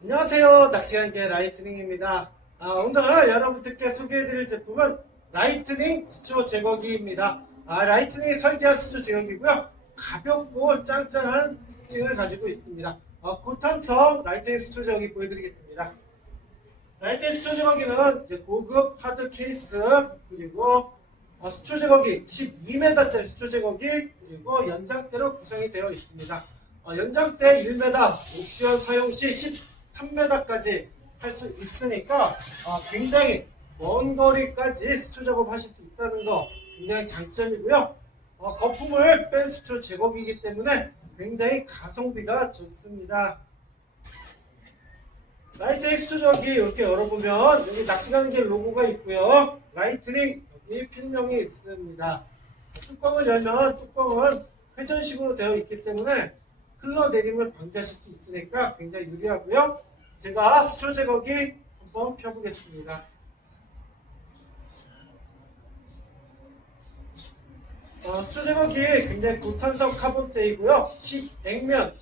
안녕하세요. 낚시한개 라이트닝입니다. 아, 오늘 여러분들께 소개해드릴 제품은 라이트닝 수초 제거기입니다. 아, 라이트닝 설계한 수초 제거기고요. 가볍고 짱짱한 특징을 가지고 있습니다. 어, 고탄성 라이트닝 수초 제거기 보여드리겠습니다. 라이트닝 수초 제거기는 고급 하드 케이스 그리고 어, 수초 제거기 12m짜리 수초 제거기 그리고 연장대로 구성이 되어 있습니다. 어, 연장대 1m 옵션 사용 시 13m까지 할 수 있으니까 어, 굉장히 먼 거리까지 수초 작업하실 수 있다는 거 굉장히 장점이고요. 어, 거품을 뺀 수초 제거기이기 때문에 굉장히 가성비가 좋습니다. 라이트닝 수초 저기 이렇게 열어보면 여기 낚시 가는 길 로고가 있고요. 라이트닝 여기 필명이 있습니다. 뚜껑을 열면 뚜껑은 회전식으로 되어 있기 때문에 흘러내림을 방지하실 수 있으니까 굉장히 유리하고요. 제가 수초 제거기 한번 펴보겠습니다. 어, 수초 제거기 굉장히 고탄성 카본대이고요. 10, 액면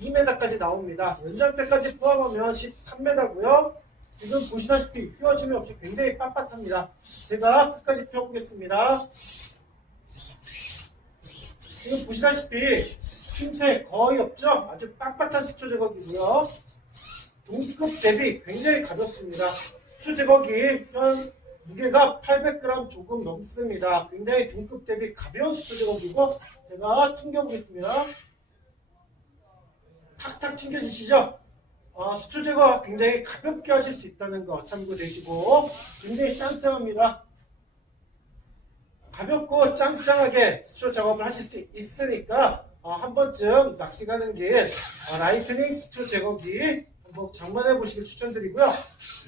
12m까지 나옵니다. 연장대까지 포함하면 13m고요. 지금 보시다시피 휘어짐이 없이 굉장히 빳빳합니다. 제가 끝까지 펴보겠습니다. 지금 보시다시피 힘새 거의 없죠? 아주 빳빳한 수초 제거기고요. 동급 대비 굉장히 가볍습니다. 수초 제거기 현 무게가 800g 조금 넘습니다. 굉장히 동급 대비 가벼운 수초 제거기고 제가 튕겨보겠습니다. 탁탁 튕겨지시죠? 아, 수초 제거 굉장히 가볍게 하실 수 있다는 거 참고되시고 굉장히 짱짱합니다. 가볍고 짱짱하게 수초 작업을 하실 수 있으니까 어, 한 번쯤 낚시 가는 길 어, 라이트닝 수초 제거기 한번 장만해 보시길 추천드리고요.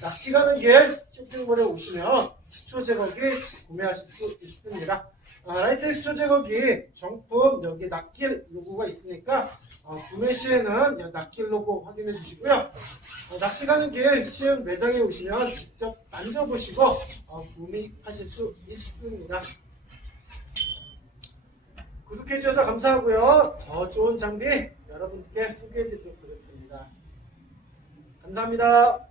낚시 가는 길 쇼핑몰에 오시면 수초 제거기 구매하실 수 있습니다. 어, 라이트닝 수초 제거기 정품 여기 낚길 로고가 있으니까 어, 구매 시에는 이 낚길 로고 확인해 주시고요. 어, 낚시 가는 길 시음 매장에 오시면 직접 만져보시고 어, 구매하실 수 있습니다. 구독해주셔서 감사하고요. 더 좋은 장비 여러분께 소개해드리도록 하겠습니다. 감사합니다.